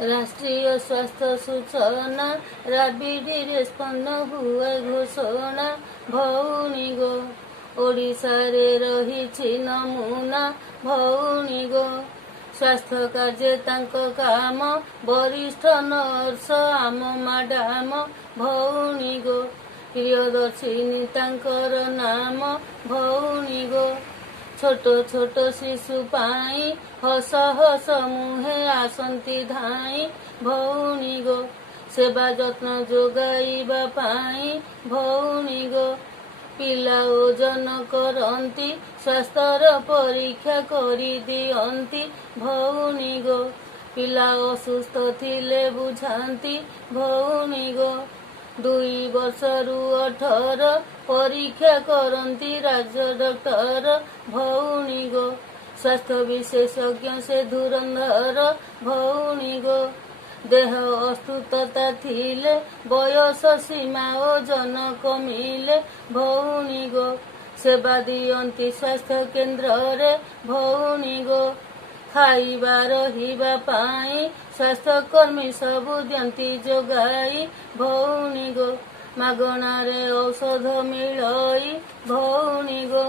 राष्ट्रीय स्वास्थ्य सूचना राबिडि स्पन्न हुए घोषणा भौणी गो ओडिशारे रहिछि नमूना भौणी गो स्वास्थ्य कार्य तांको काम वरिष्ठ नर्स आम माडाम भौणी गो प्रियदर्शिनी तांकर नाम भौणी गो छोट छोट शिशु पाई हस हस मुहे आसंती धाई भौणी गो सेवा जत्न जोगाइबा पाई भौणी गो पिला ओजन करंती स्वास्थ्यर परीक्षा करी दियंती भौणी गो पिला असुस्थ थिले बुझांती भौणी गो 2 वर्षरु 18 परीक्षा करंती राज्य डॉक्टर भौणी गो स्वास्थ्य विशेषज्ञ से धुरंधर भौणी गो देह अस्तुतता थिले बयस सीमा ओजन कमिले भौणी गो सेवा दियंती स्वास्थ्य केन्द्र रे भौणी गो खाइबा रहिबा पाई स्वास्थ्यकर्मी सबु दियंती जोगाई भौणी गो मागणा रे औषध मिलई भौणी गो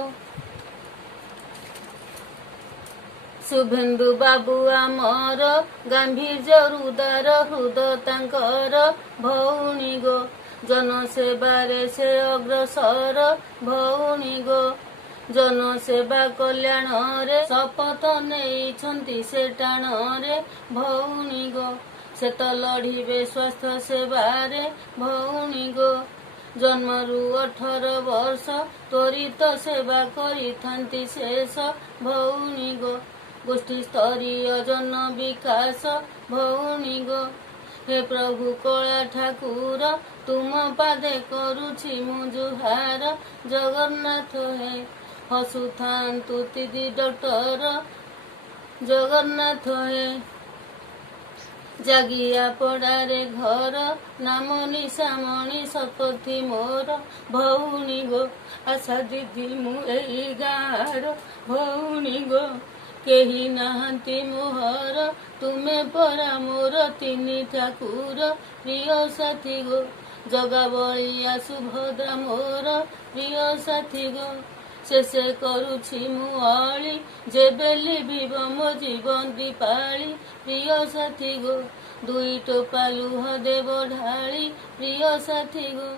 शुभेन्दु बाबू आमर गांभीर्य रुदार हृद तांकर भौणी गो जनसेवारे से अग्रसर भौणी गो जनसेवा कल्याण रे शपथ नहीं से टाण रे भौणी गो से तो लड़िबे स्वास्थ्य सेवारे भौणी गो जन्मरु 18 वर्ष त्वरित सेवा करिथांती शेष भौणी गो गोष्ठी स्तरीय जन विकास भौणी गो हे प्रभु कला ठाकुर तुम पादे करुछि मु जुहार जगन्नाथ हे हसुथांतु दीदी डॉक्टर जगन्नाथ हे जागिया पड़ारे घर नाम निशामणि सपथी मोर भौणी गो आशा दीदी मु एई गाँर भौणी गो केही नाहांती मोहर तुमे परा मोर 3 ठाकुर प्रिय साथी गो जगा बलिया सुभद्रा मोर प्रिय साथी गो शेषे करुछि मु अली जेबे लिभिब मो जीवन दीपाली प्रिय साथी गो 2 टोपा लुह देव ढाली प्रिय साथी गो।